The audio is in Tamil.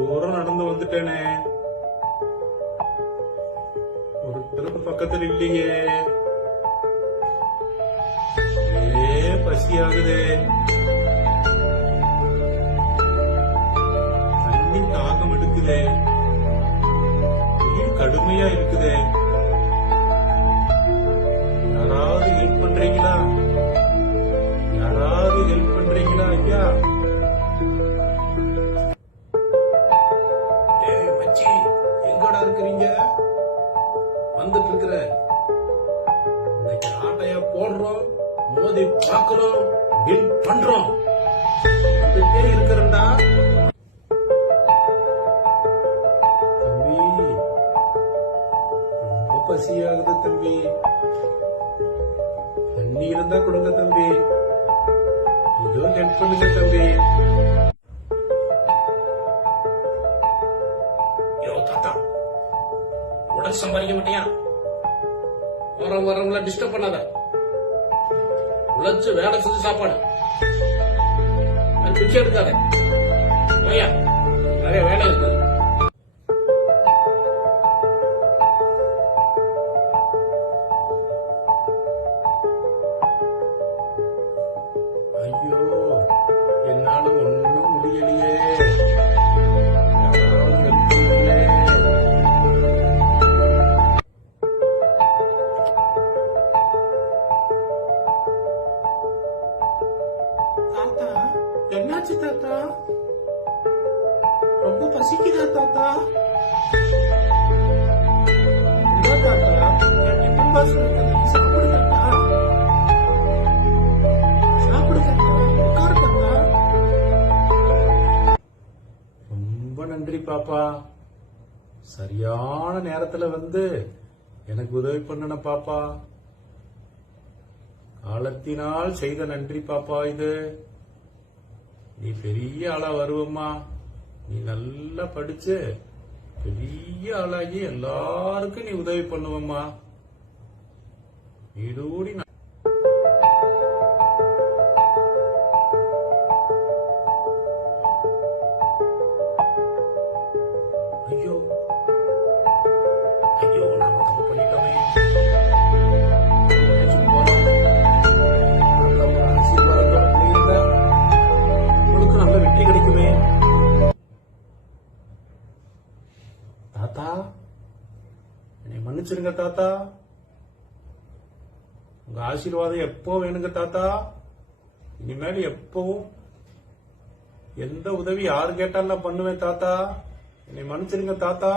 தூரம் நடந்து வந்துட்டேனே, ஒருத்தருக்கு பக்கத்துல இல்லையே. பசியாகுதே, தண்ணி தாகம் எடுக்குதே, வெயில் கடுமையா இருக்குதே. யாராவது ஹெல்ப் பண்றீங்களா? யாராவது ஹெல்ப் பண்றீங்களா ஐயா? மச்சி, எங்கடா இருக்கிறீங்க? வந்துட்டு இருக்கிற. இன்னைக்கு ஆட்டைய போடுறோம், மோதி பாக்குறோம், பில் பண்றோம். வந்துட்டே இருக்கிறண்டா தம்பி. ரொம்ப பசியாகுது தம்பி. தண்ணி இருந்தா கொடுங்க தம்பி. இதோ ஹெல்ப் பண்ணுங்க தம்பி. தாத்தா, உடல் சம்பாதிக்க மாட்டியா? வரவங்கள டிஸ்டர்ப் பண்ணாத. உழைச்சு வேலை செஞ்சு சாப்பாடு பிச்சை எடுக்காத. நிறைய வேலை இருக்கு. ஐயோ, என்னால ஒண்ணும் முடியலையே. தாத்தா, என்னாச்சு தாத்தா? ரொம்ப பசிக்குதா தாத்தா? தாத்தா, டிஃபன் பாக்ஸ் சாப்பிடு தாத்தா. சாப்பிடு தாத்தா, உட்காரு தாத்தா. ரொம்ப நன்றி பாப்பா. சரியான நேரத்துல வந்து எனக்கு உதவி பண்ணன பாப்பா. காலத்தினால் செய்த நன்றி பாப்பா. இது நீ பெரிய ஆளா வருவம்மா. நீ நல்லா படிச்சு பெரிய ஆளாகி எல்லாருக்கும் நீ உதவி பண்ணுவம்மா. வீடோடி ஐயோ ஐயோ, நாம தப்பு பண்ணிட்டோமே. வெற்றி கிடைக்குமே. தாத்தா, என்னை மன்னிச்சிருங்க தாத்தா. உங்க ஆசீர்வாதம் எப்போ வேணுங்க தாத்தா. இனிமேல் எப்பவும் எந்த உதவி யாரு கேட்டாலும் நான் பண்ணுவேன் தாத்தா. என்னை மன்னிச்சிருங்க தாத்தா.